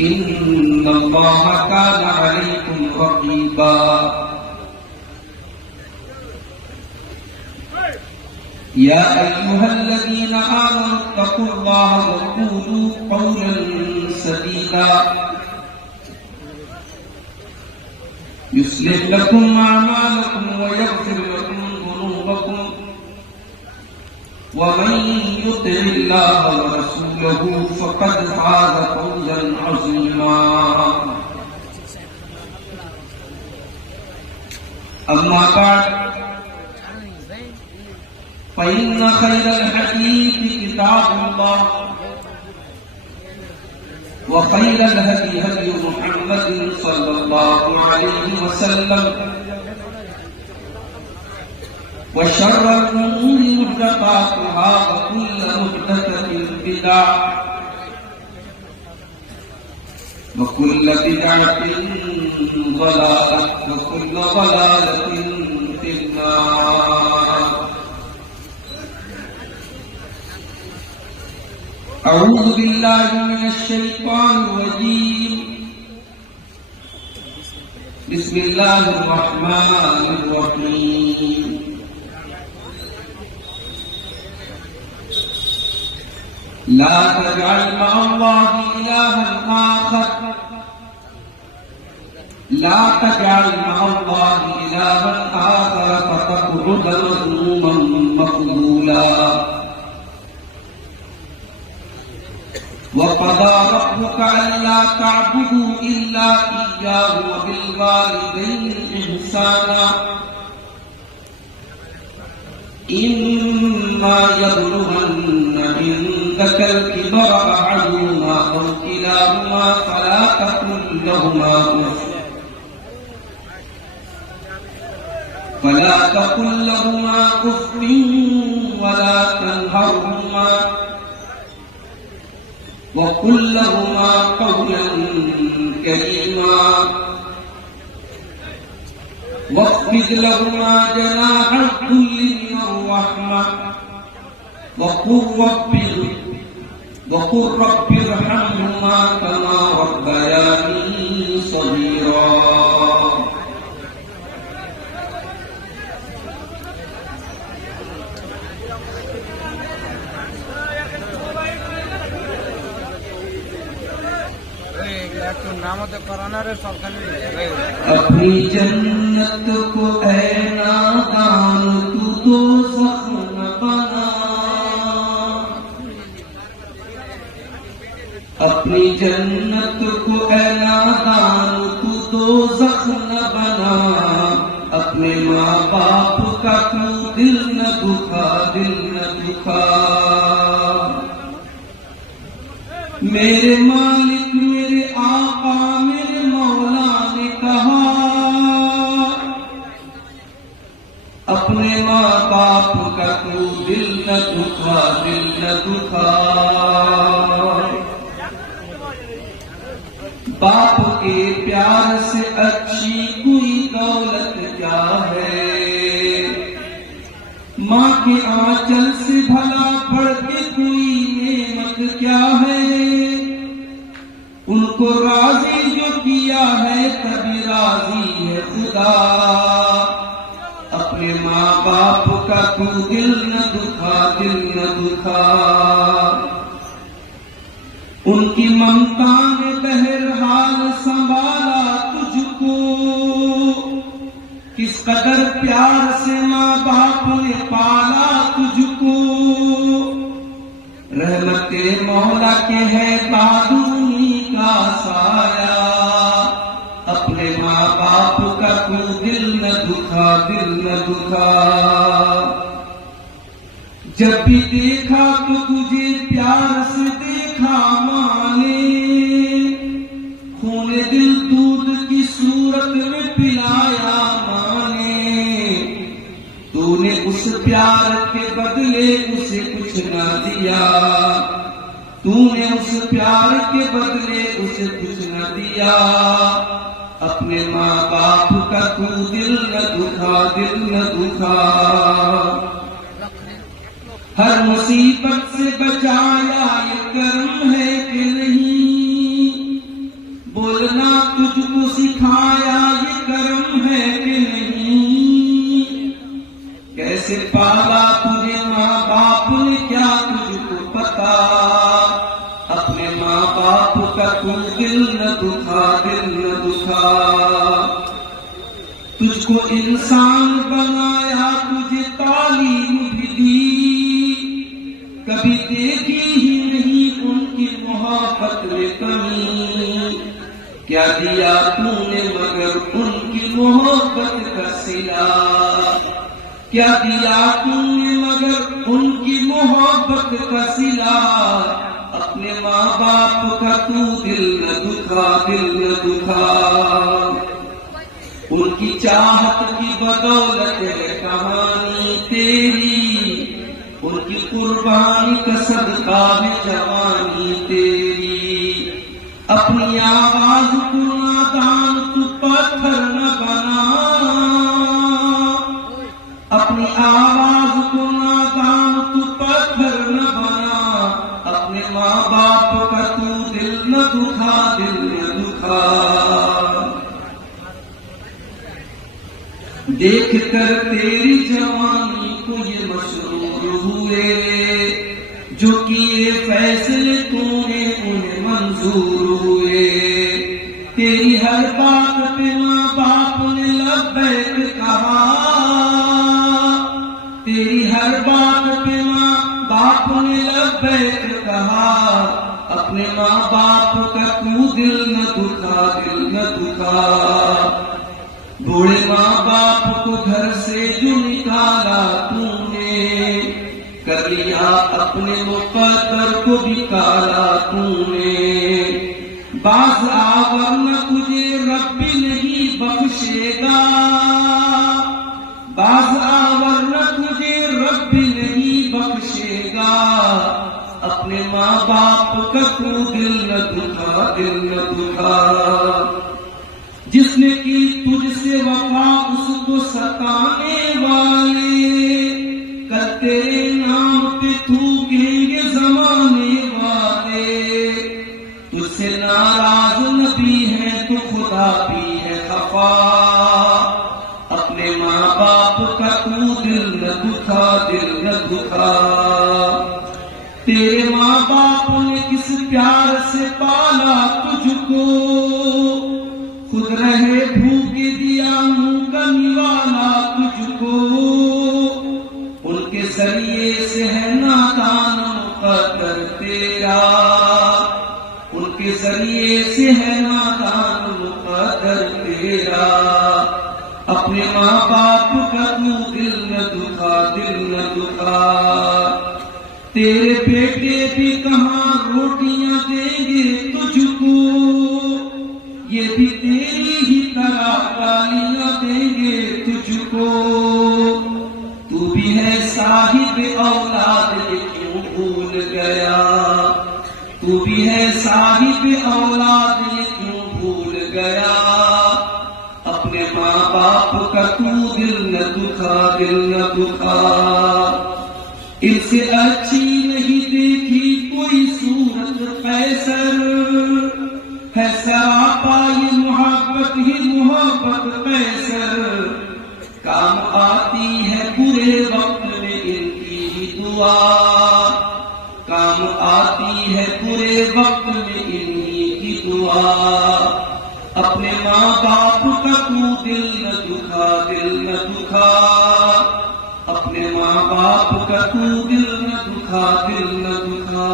إن الله كان عليكم رقيبا يا أيها الذين آمنوا اتقوا الله وقولوا قولا سديدا يصلح لكم أعمالكم ويغفر لكم ذنوبكم ومن يطع الله ورسوله فقد فاز فوزا عظيما أما بعد فإن خير الحديث كتاب الله وخير الهدي هدي محمد صلى الله عليه وسلم وشر الأمور محدثاتها وكل محدثة بدعة وكل بدعة ضلالة وكل ضلالة في النار. أعوذ بالله من الشيطان الرجيم. بسم الله الرحمن الرحيم. لا تجعل مع الله إلها آخر لا تجعل مع الله إلها آخر فتقعد مذموما مخذولا. وقضى ربك ألا تعبدوا إلا إياه وبالوالدين إحسانا إما يبلغن عندك الكبر أحدهما أو كلاهما فلا تقل لهما أف ولا تنهرهما وقل لهما قولا كريما واخفض لهما جناح الذل من الرحمة وقل رب ارحمهما كما ربياني صغيرا. اپنی جنت کو اے نادان تو دوزخ نہ بنا. اپنی جنت کو اے نادان تو دوزخ نہ بنا. اپنے ماں باپ کا تو دل نہ دکھا میرے مالک میرے آقا میرے مولا نے کہا اپنے ماں باپ کا تو دل نہ دکھا باپ کے پیار سے اچھی کوئی دولت کیا ہے. ماں کے آنچل سے بھلا بڑھ کے کوئی نعمت کیا ہے. ان کو راضی جو کیا ہے تبھی راضی ہے خدا. اپنے ماں باپ کا تو دل نہ دکھا ان کی ممتا نے بہرحال سنبھالا تجھ کو. کس قدر پیار سے ماں باپ نے پالا تجھ کو. رحمت مولا کے ہے بادونی کا سایہ. اپنے ماں باپ کا تو دل نہ دکھا جب بھی دیکھا تو تجھے پیار سے دیکھا ماں نے. خون دل دودھ کی صورت میں پلایا ماں نے. تو نے اس پیار کے بدلے اسے کچھ نہ دیا. تو نے اس پیار کے بدلے اسے کچھ نہ دیا. اپنے ماں باپ کا تو دل نہ دکھا ہر مصیبت سے بچایا یہ کرم ہے کہ نہیں. تو دل نہ دکھا، دل نہ دکھا۔ تجھ کو انسان بنایا، تجھے تعلیم بھی دی، کبھی دیکھی ہی نہیں ان کی محبت میں کمی۔ کیا دیا تو نے مگر ان کی محبت کا صلہ، کیا دیا تو نے مگر ان کی محبت کا صلہ۔ اپنے ماں باپ کا تو دل نہ دکھا، دل نہ دکھا۔ ان کی چاہت کی بدولت ہے کہانی تیری، ان کی قربانی کا صدقہ ہے جوانی تیری۔ اپنی آواز کو نادان تو پتھر نہ بنا، اپنی آواز کو نادان تو پتھر نہ بنا۔ اپنے ماں باپ کا تو دل نہ دکھا، دل نہ دکھا۔ دیکھ کر تیری جوانی کو یہ مسرور ہوئے، جو کیے فیصلے تو نے انہیں منظور ہوئے۔ تیری ہر بات پہ ماں باپ نے لبیک کہا، تیری ہر بات پہ ماں باپ نے لبیک کہا۔ اپنے ماں باپ کا تو دل نہ دکھا، دل نہ دکھا۔ بوڑھے ماں باپ کو گھر سے جو نکالا تو نے، کر لیا اپنے مقدر کو بھی کالا تو نے۔ باز آ ورنہ تجھے رب بھی نہیں بخشے گا، باز آ ورنہ تجھے رب بھی نہیں بخشے گا۔ اپنے ماں باپ کا تو دل نہ دکھا، دل نہ دکھا۔ جس نے کی تجھ سے وفا اس کو ستانے والے، کل تیرے نام پہ تھوکیں گے زمانے والے۔ تجھ سے ناراض نبی ہے تو خدا بھی ہے خفا۔ اپنے ماں باپ کا تو دل نہ دکھا، دل نہ دکھا۔ تیرے ماں باپ نے کس پیار سے پالا تجھ کو، خود رہے بھوکے دیا منہ کا نوالا تجھ کو۔ ان کے ذریعے سے ہے نادان مقدر تیرا، ان کے ذریعے سے ہے نادان مقدر تیرا۔ اپنے ماں باپ کا تو دل نہ دکھا، دل نہ دکھا۔ تیرے بیٹے بھی کہاں روٹیاں دیں گے تجھ کو، یہ بھی تیری ہی طرح گالیاں دیں گے تجھ کو۔ تو بھی ہے صاحب اولاد یہ کیوں بھول گیا، تو بھی ہے صاحب اولاد یہ کیوں بھول گیا۔ اپنے ماں باپ کا تو دل نہ دکھا، دل نہ دکھا۔ ان سے اچھی نہیں دیکھی کوئی صورت قیصر، ہے سراپا یہ محبت ہی محبت قیصر۔ کام آتی ہے برے وقت میں ان کی ہی دعا، کام آتی ہے برے وقت میں انہی کی دعا۔ اپنے ماں باپ کا تو دل نہ دکھا، دل نہ دکھا۔ اپنے ماں باپ کا تو دل نہ دکھا، دل نہ دکھا۔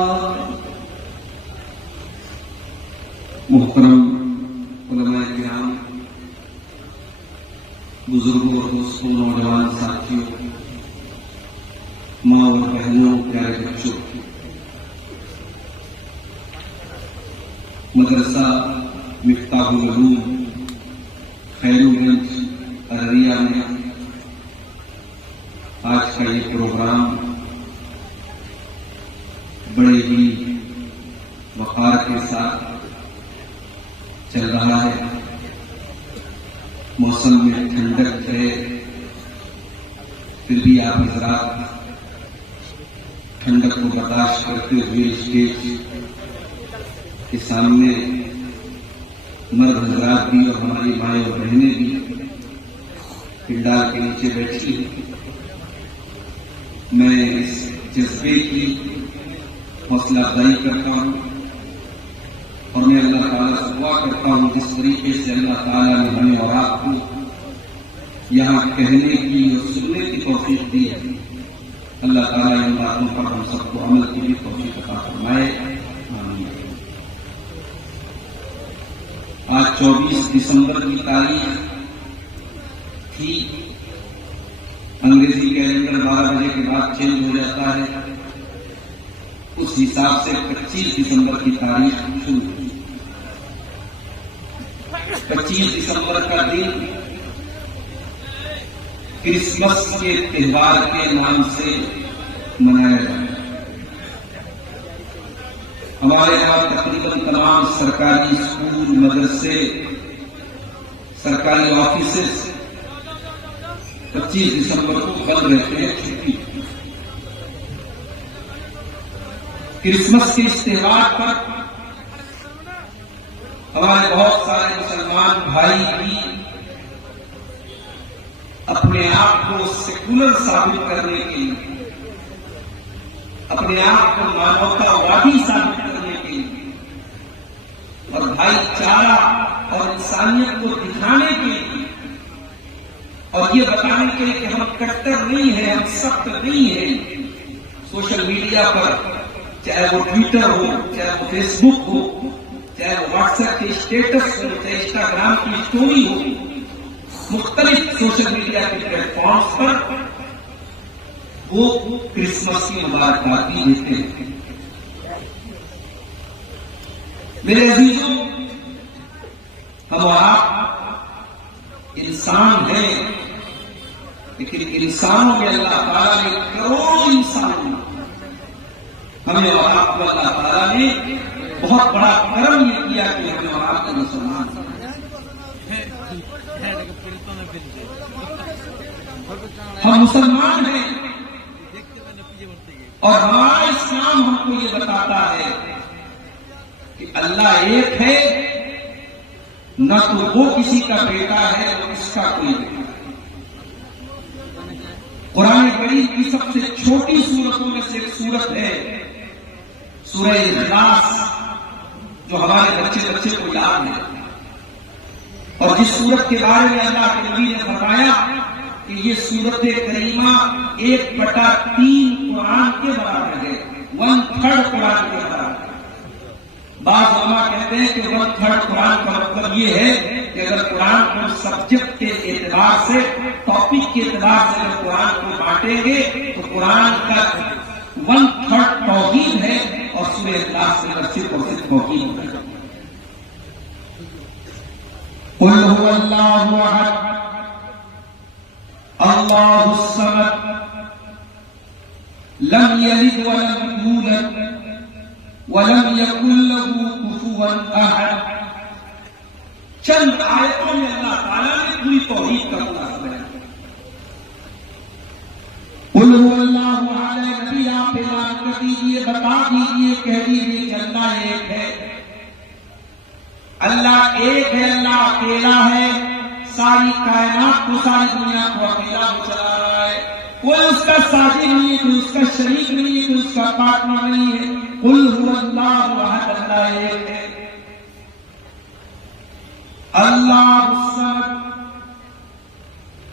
محترم علماء کرام، بزرگوں اور دوستوں، نوجوان ساتھیوں، ماں اور بہنوں، پیارے بچوں، مدرسہ مفتاح العلوم خیرگنج ارریہ میں آج کا یہ پروگرام بڑے ہی وقار کے ساتھ چل رہا ہے۔ موسم میں ٹھنڈک ہے، پھر بھی آپ حضرات ٹھنڈک کو برداشت کرتے ہوئے اسٹیج کے سامنے مرد حضرات بھی اور ہماری مائیں اور بہنیں بھی پنڈال کے نیچے بیٹھی ہیں۔ میں اس جذبے کی حوصلہ افزائی کرتا ہوں اور میں اللہ کرتا ہوں جس طریقے سے اللہ تعالیٰ نے ہمیں اور آپ کو یہاں کہنے کی اور سننے کی توفیق دی ہے، اللہ تعالیٰ ان باتوں پر ہم سب کو عمل کی بھی توفیق عطا فرمائے، آمین۔ آج 24 دسمبر کی تاریخ تھی، انگریزی کیلنڈر 12 بجے کے بعد چینج ہو جاتا ہے، اس حساب سے 25 دسمبر کی تاریخ شروع ہوئی۔ 25 دسمبر کا دن کرسمس کے تہوار کے نام سے منایا جاتا ہے۔ ہمارے یہاں تقریباً تمام سرکاری اسکول، مدرسے، سرکاری آفیسز 25 دسمبر کو بند رہتے ہیں، چھٹی۔ کرسمس کے اس تہوار پر ہمارے بہت سارے مسلمان بھائی بھی اپنے آپ کو سیکولر ثابت کرنے کے لیے، اپنے آپ کو مانوتا وادی ثابت کرنے کے لیے اور بھائی چارہ اور انسانیت کو دکھانے کے لیے اور یہ بتانے کے لیے کہ ہم کٹر نہیں ہیں، ہم سخت نہیں ہیں، سوشل میڈیا پر چاہے وہ ٹویٹر ہو، چاہے وہ فیس بک ہو، چاہے وہ واٹس ایپ کے اسٹیٹس ہو، چاہے انسٹاگرام کی اسٹوری ہو، مختلف سوشل میڈیا کے پلیٹ فارمز پر وہ کرسمس کی مبارکباد بھی دیتے ہیں۔ میرے عزیزوں، ہم اور آپ انسان ہیں، لیکن انسانوں میں اللہ تعالیٰ نے کروڑوں انسان، ہمیں اور آپ کو اللہ تعالیٰ نے بہت بڑا کرم یہ کیا کہ ہمیں اور آپ کا مسلمان ہیں۔ ہم مسلمان ہیں اور ہمارا اسلام ہم کو یہ بتاتا ہے کہ اللہ ایک ہے، نہ تو وہ کسی کا بیٹا ہے نہ اس کا کوئی بیٹا۔ قرآن کریم کی سب سے چھوٹی سورتوں میں سے ایک سورت ہے سورہ اخلاص، جو ہمارے بچے کو یاد ہے، اور جس سورت کے بارے میں اللہ کے نبی نے فرمایا کہ یہ سورت کریمہ 1/3 قرآن کے برابر ہے، 1/3 قرآن کے برابر ہے۔ بعض علماء کہتے ہیں کہ 1/3 قرآن کا مطلب یہ ہے کہ اگر قرآن کو سبجیکٹ کے اعتبار سے، ٹاپک کے اعتبار سے اگر قرآن کو بانٹیں گے تو قرآن کا 1/3 توحید ہے اور سورہ اخلاص سے صرف اور صرف توحید ہے۔ قل هو الله احد الله الصمد لم يلد ولم يولد ولم يكن له كفوا احد۔ چند آیتوں میں اللہ تعالیٰ نے پوری توحید کا خلاصہ بیان کیا۔ قل هو الله احد، نبی آپ اعلان کر دیجیے، بتا دیجیے، کہہ دیجیے کہ اللہ ایک ہے، اللہ ایک ہے، اللہ اکیلا ہے، ساری کائنات کو، ساری دنیا کو اکیلا وہ چلا رہا ہے، کوئی اس کا ساتھی نہیں ہے، کوئی اس کا شریک نہیں ہے، کوئی اس کا پارٹنر نہیں ہے۔ قل هو اللہ احد، اللہ ایک ہے، اللہ الصمد،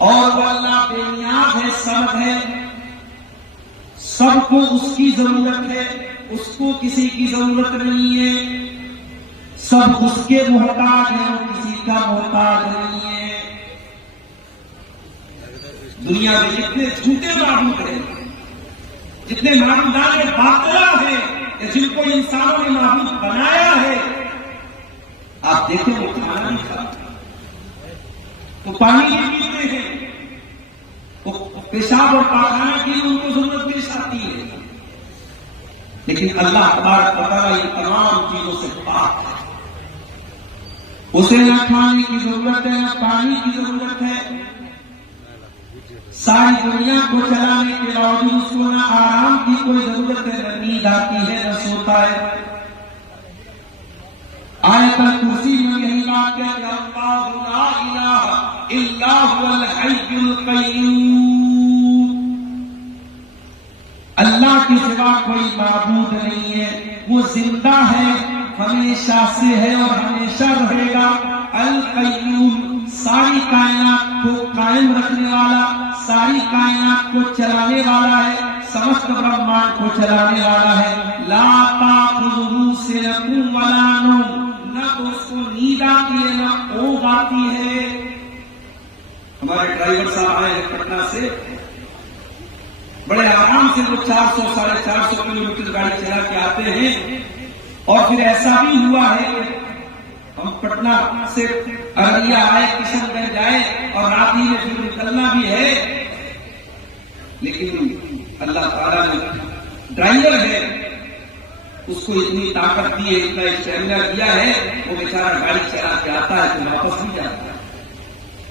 اور وہ اللہ بے نیاز ہے، صمد ہے، سب کو اس کی ضرورت ہے، اس کو کسی کی ضرورت نہیں ہے، سب اس کے محتاج ہیں، وہ کسی کا محتاج نہیں ہے۔ دنیا میں جتنے جھوٹے معبود ہیں، جتنے معبودان باطلہ ہیں، جن کو انسانوں نے معبود بنایا ہے، آپ دیکھیں وہ کھانا نہیں کھاتے، وہ پانی نہیں پیتے ہیں، وہ پیشاب اور پاخانہ کی ان کو ضرورت پیش آتی ہے، لیکن اللہ تبارک و تعالیٰ ان تمام چیزوں سے پاک ہے۔ اسے نہ کھانے کی ضرورت ہے، نہ پانی کی ضرورت ہے، ساری دنیا کو چلانے کے باوجود اس کو نہ آرام کی کوئی ضرورت ہے، نہ نیند آتی ہے، نہ سوتا ہے۔ آیت الکرسی میں یہی بات ہے کہ اللہ لا الہ الا هو الحی القیوم، اللہ کے سوا کوئی معبود نہیں ہے، وہ زندہ ہے، ہمیشہ سے ہے اور ہمیشہ رہے گا۔ القیوم، ساری کائنات کو قائم رکھنے والا، ساری کائنات کو چلانے والا ہے، سمست برہمانڈ کو چلانے والا ہے۔ لا تأخذہ سنۃ ولا نوم، نہ تو اس کو نیند آتی ہے نہ اونگ آتی ہے۔ ہمارے ڈرائیور صاحب آئے ہیں پٹنہ سے، بڑے آرام سے وہ 400 ساڑھے 400 کلومیٹر گاڑی چلا کے آتے ہیں، اور پھر ایسا بھی ہوا ہے کہ ہم پٹنہ سے ارریا آئے، کشن گنج آئے اور رات ہی میں پھر نکلنا بھی ہے، لیکن اللہ تعالیٰ نے ڈرائیور ہے اس کو اتنی طاقت دی ہے، اتنا اسٹیمنا دیا ہے، وہ بیچارہ گاڑی چلا کے آتا ہے تو واپس نہیں جاتا ہے۔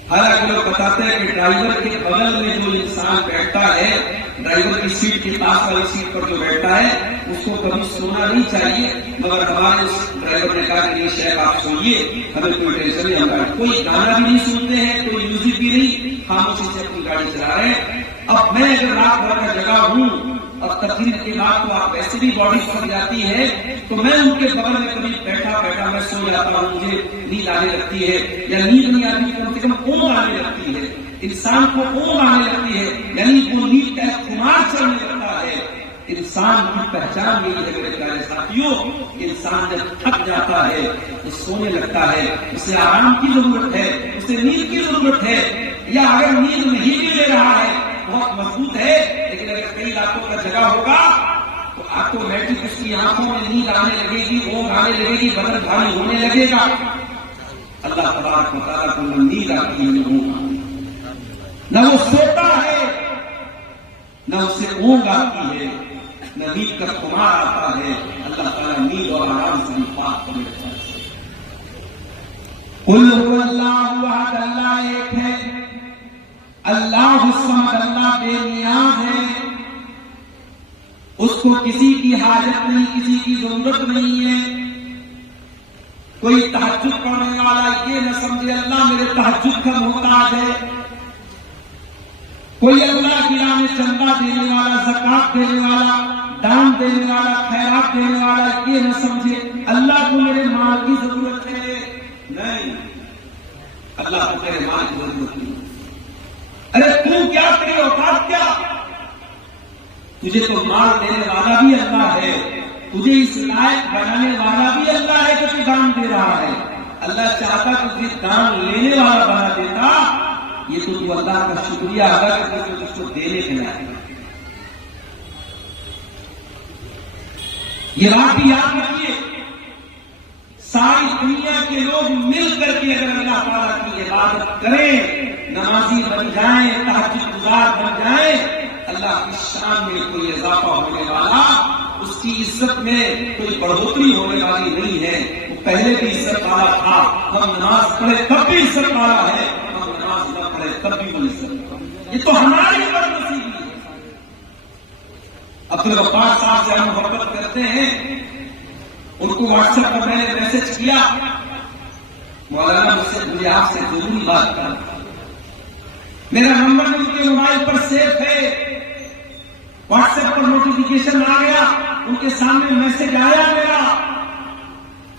حالانکہ لوگ بتاتے ہیں کہ ڈرائیور کے بغل میں جو انسان بیٹھتا ہے، ڈرائیور کی سیٹ کے پاس والی سیٹ پر جو بیٹھتا ہے اس کو کبھی سونا نہیں چاہیے، مگر ہمارے اس ڈرائیور نے کہا کہ یہ شہر آپ سوئیے، ہمیں کوئی ٹینشن نہیں، ہم کوئی گانا بھی نہیں سنتے ہیں، کوئی میوزک بھی نہیں، خاموشی سے اپنی گاڑی چلا رہے ہیں۔ اب میں اگر رات بھر کا جگہ ہوں اور تقریر کے بعد تو آپ ویسے بھی باڈی تھک جاتی ہے، تو میں ان کے بغل میں کبھی بیٹھا بیٹھا میں سو جاتا ہوں، مجھے نیند آنے لگتی ہے، یا نیند نہیں آتی کم سے کم اونگ آنے لگتی ہے، انسان کو اونگ آنے لگتی ہے، یعنی وہ نیند کا خمار چڑھنے لگتا ہے۔ انسان کی پہچان یہی ہے میرے پیارے ساتھیوں، انسان جب تھک جاتا ہے تو سونے لگتا ہے، اسے آرام کی ضرورت ہے، اسے نیند کی ضرورت ہے، یا اگر نیند نہیں بھی لے رہا ہے بہت مضبوط ہے، لیکن اگر کئی راتوں کا جگہ ہوگا تو آٹومیٹک اس کی آنکھوں میں نیند آنے لگے گی، اونگ آنے لگے گی، بدن بھاری ہونے لگے گا۔ اللہ تبارک و تعالیٰ کو نہ نیند آتی ہے نہ اونگ آتی ہے، نہ وہ سوتا ہے نہ اسے اونگ آتی ہے، نہ نیند کا خمار آتا ہے۔ اللہ تعالیٰ نیند اور آرام سے بھی پاک کرے۔ قل هو اللہ احد، اللہ ایک ہے، اللہ الصمد، اللہ بے نیاز ہے، اس کو کسی کی حاجت نہیں، کسی کی ضرورت نہیں ہے۔ کوئی تہجد پڑھنے والا یہ نہ سمجھے اللہ میرے تہجد کا محتاج ہے، کوئی اللہ کی راہ میں چندہ دینے والا، زکات دینے والا، دان دینے والا، خیرات دینے والا یہ نہ سمجھے اللہ کو میرے مال کی ضرورت ہے، نہیں، اللہ کو میرے مال کی ضرورت نہیں۔ ارے تو کیا، تیری اوقات کیا؟ تجھے تو مال دینے والا بھی اللہ ہے، تجھے اس لائق بنانے والا بھی اللہ ہے کہ تو دان دے رہا ہے۔ اللہ چاہتا کہ تجھے دان لینے والا بنا دیتا، یہ تو اللہ کا شکریہ ادا کرتے تو اس کو دینے کے لائق۔ یہ بات بھی یاد رکھیے، ساری دنیا کے لوگ مل کر کے اگر اللہ تعالیٰ کی عبادت کریں، نمازی بن جائیں، تہجد گزار بن جائیں، اللہ کی شان میں کوئی اضافہ ہونے والا، اس کی عزت میں کوئی بڑھوتری ہونے والی نہیں ہے۔ وہ پہلے بھی عزت والا تھا، ہم نماز پڑھے تب بھی عزت والا ہے، ہم نماز نہ پڑھے تب بھی وہ عزت والا ہے۔ یہ تو ہماری بدنصیبی ہے۔ عبدالغفار صاحب سے ہم محبت کرتے ہیں، ان کو واٹس ایپ پر میں نے میسج کیا، مولانا مجھے آپ سے ضروری بات کرنا، میرا نمبر ان کے موبائل پر سیو ہے، واٹس ایپ پر نوٹیفیکیشن آ گیا، ان کے سامنے میسج آیا میرا،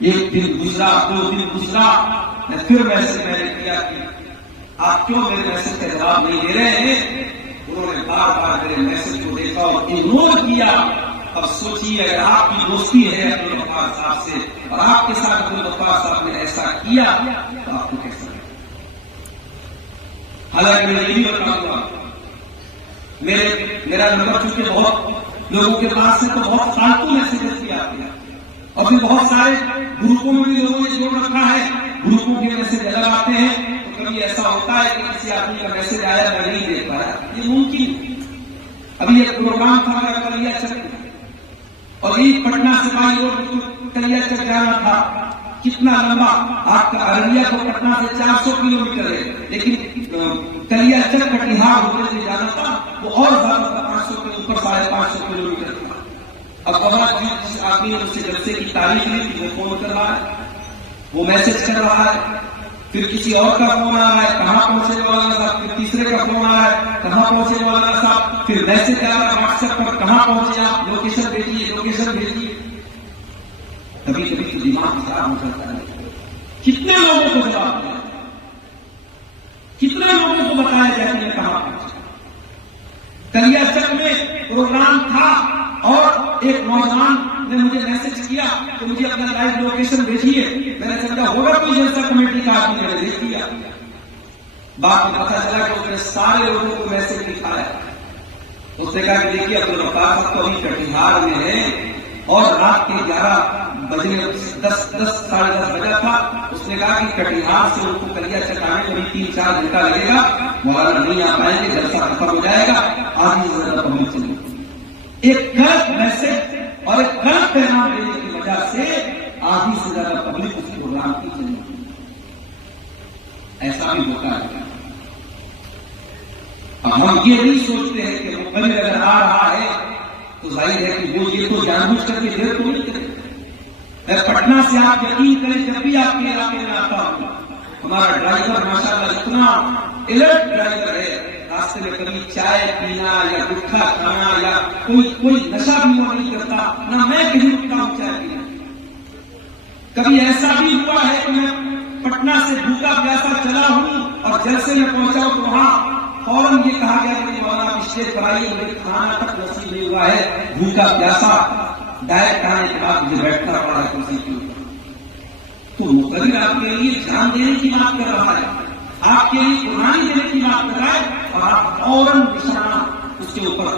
ایک دن گزرا، 2 دن گزرا، میں پھر میسج میں نے کیا کہ آپ کیوں میرے میسج کا جواب نہیں دے رہے ہیں؟ انہوں نے بار بار میرے میسج کو دیکھا اور اگنور کیا۔ اب سوچیے اگر آپ کی دوستی ہے عبدالغفار صاحب سے اور آپ کے ساتھ عبدالغفار صاحب نے ایسا کیا تو آپ کو کیسا لگے؟ حالانکہ میں یہ بھی بتاؤں گا، میرا نمبر چونکہ بہت لوگوں کے پاس سے تو بہت فالتو میسیجز بھی آتے ہیں، اور پھر بہت سارے گروپوں میں بھی لوگوں نے جوڑ رکھا ہے، گروپوں کے میسج الگ آتے ہیں، تو کبھی ایسا ہوتا ہے کہ کسی آدمی کا میسج آیا میں نہیں دیکھ پایا، یہ ممکن۔ ابھی ایک پروگرام تھا میرا کلیا چک، اور عید پٹنہ سے بائی روڈ کلیا چک جانا تھا، کتنا لمبا، آپ کا ارریا کو پٹنہ سے 400 کلومیٹر ہے، لیکن کلیا چک کٹیہار ہونے سے جانا تھا وہ اور زیادہ تھا، 500 کے اوپر 550 کلومیٹر تھا۔ اب بابا جی جس آدمی نے اسے جلسے کی تاریخ لی تھی وہ فون کر رہا ہے، وہ میسج کر رہا ہے، پھر کسی اور کا فون آ رہا ہے، کہاں پہنچے مولانا صاحب، پھر تیسرے کا فون آ رہا ہے، کہاں پہنچے مولانا صاحب، پھر میسج آ رہا ہے واٹس ایپ پر، کہاں پہنچے آپ، لوکیشن بھیجیے، لوکیشن بھیجیے۔ کبھی کبھی تو دماغ کتنے لوگوں کو جواب دیا، کتنے لوگوں کو بتایا جائے کہ یہ کہاں پہنچا۔ کلیا چک میں پروگرام تھا اور ایک نوجوان نے مجھے میسج کیا کہ مجھے اپنا لائیو لوکیشن بھیجیے۔ میں نے سمجھا ہوگا کوئی جلسہ کمیٹی کا آدمی، میں نے دیکھ لیا، بعد میں پتا چلا کہ اس نے سارے لوگوں کو میسج دکھایا۔ اس نے کہا کہ دیکھیے عبدالغفار صاحب تو ابھی کٹیہار میں ہے اور رات کے 11 بجے 10 بجا تھا۔ اس نے کہا کہ کٹیہار سے ان کو کلیا چک آنے کو 3-4 گھنٹہ لگے گا، مولانا نہیں آ پائیں گے، جلسہ ختم ہو جائے گا، آدھی سے زیادہ پبلک چلے گی۔ ایک غلط میسج اور ایک غلط پیغام دینے کی وجہ سے آدھی سے زیادہ پبلک اس پروگرام کی چلی گئی۔ ایسا بھی ہوتا ہے۔ اب ہم یہ نہیں سوچتے ہیں کہ مقبل اگر آ رہا ہے تو ظاہر ہے کہ وہ یہ تو جان بوجھ کر کے دیر تو نہیں کرے۔ میں پٹنہ سے آپ یقین کریں جب بھی آپ کے علاقے میں آتا ہوں، ہمارا ڈرائیور ماشاءاللہ اتنا الرٹ ڈرائیور ہے، راستے میں کبھی چائے پینا یا گٹکا کھانا یا کوئی نشہ بھی وہ نہیں کرتا، نہ میں کہیں رکتا ہوں چائے پینا۔ کبھی ایسا بھی ہوا ہے کہ میں پٹنہ سے بھوکا پیاسا چلا ہوں اور جلسے میں پہنچا ہوں تو وہاں فوراً یہ کہا گیا کہ مولانا اسٹیج پر آئیے، مجھے کھانا تک نصیب نہیں ہوا ہے، بھوکا پیاسا، ڈائریکٹ آنے کے بعد مجھے بیٹھنا پڑا ہے کرسی کے اوپر۔ تو مقرر آپ کے لیے جان دینے کی بات کر رہا ہے، آپ کے لیے قربانی دینے کی بات کر رہا ہے اور آپ فوراً نشانہ اس کے اوپر